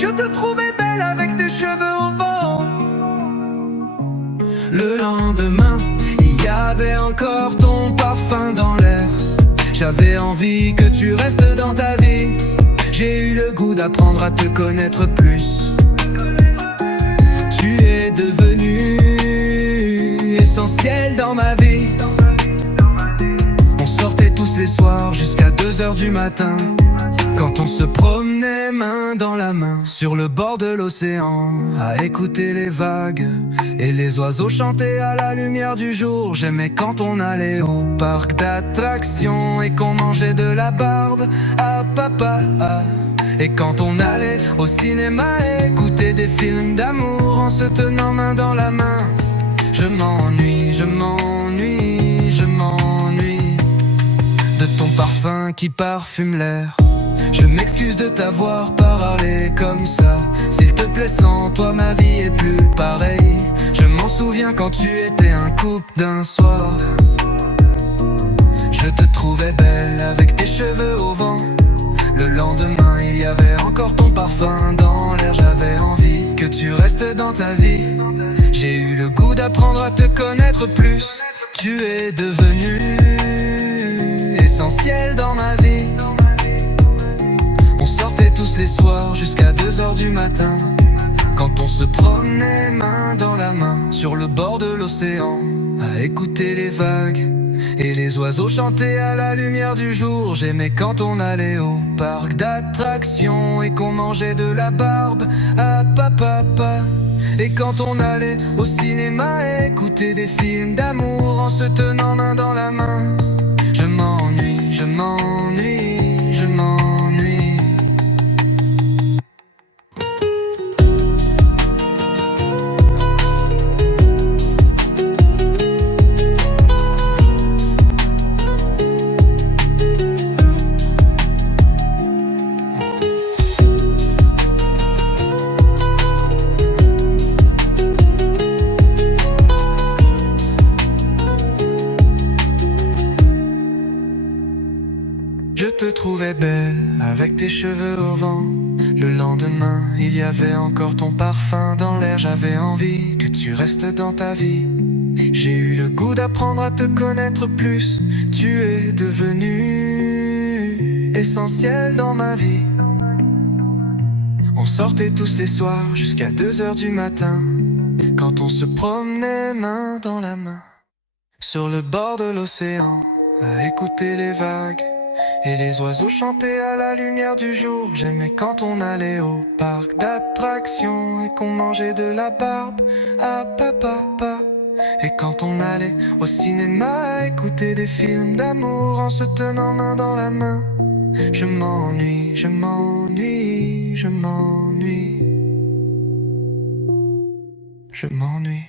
Je te trouvais belle avec tes cheveux au vent. Le lendemain, il y avait encore ton parfum dans l'air. J'avais envie que tu restes dans ta vie. J'ai eu le goût d'apprendre à te connaître plus. Tu es devenu essentiel dans ma vie. On sortait tous les soirs jusqu'à 2h du matin, quand on se promenait main dans la main sur le bord de l'océan, à écouter les vagues et les oiseaux chanter à la lumière du jour. J'aimais quand on allait au parc d'attractions et qu'on mangeait de la barbe à papa. Et quand on allait au cinéma écouter des films d'amour en se tenant main dans la main. Je m'ennuie, je m'ennuie, je m'ennuie de ton parfum qui parfume l'air. Je m'excuse de t'avoir parlé comme ça. S'il te plaît, sans toi ma vie est plus pareille. Je m'en souviens quand tu étais un couple d'un soir. Je te trouvais belle avec tes cheveux au vent. Le lendemain, il y avait encore ton parfum dans l'air. J'avais envie que tu restes dans ta vie. J'ai eu le goût d'apprendre à te connaître plus. Tu es devenu essentiel dans ma vie. On sortait tous les soirs jusqu'à 2h du matin, quand on se promenait main dans la main sur le bord de l'océan, à écouter les vagues et les oiseaux chanter à la lumière du jour. J'aimais quand on allait au parc d'attractions et qu'on mangeait de la barbe à papa. Et quand on allait au cinéma écouter des films d'amour en se tenant main dans la main. Je m'ennuie, je m'ennuie, je m'ennuie. Je te trouvais belle avec tes cheveux au vent. Le lendemain, il y avait encore ton parfum dans l'air. J'avais envie que tu restes dans ta vie. J'ai eu le goût d'apprendre à te connaître plus. Tu es devenu essentiel dans ma vie. On sortait tous les soirs jusqu'à 2h du matin, quand on se promenait main dans la main sur le bord de l'océan, à écouter les vagues et les oiseaux chanter à la lumière du jour. J'aimais quand on allait au parc d'attractions et qu'on mangeait de la barbe à papa. Et quand on allait au cinéma écouter des films d'amour en se tenant main dans la main. Je m'ennuie, je m'ennuie, je m'ennuie, je m'ennuie.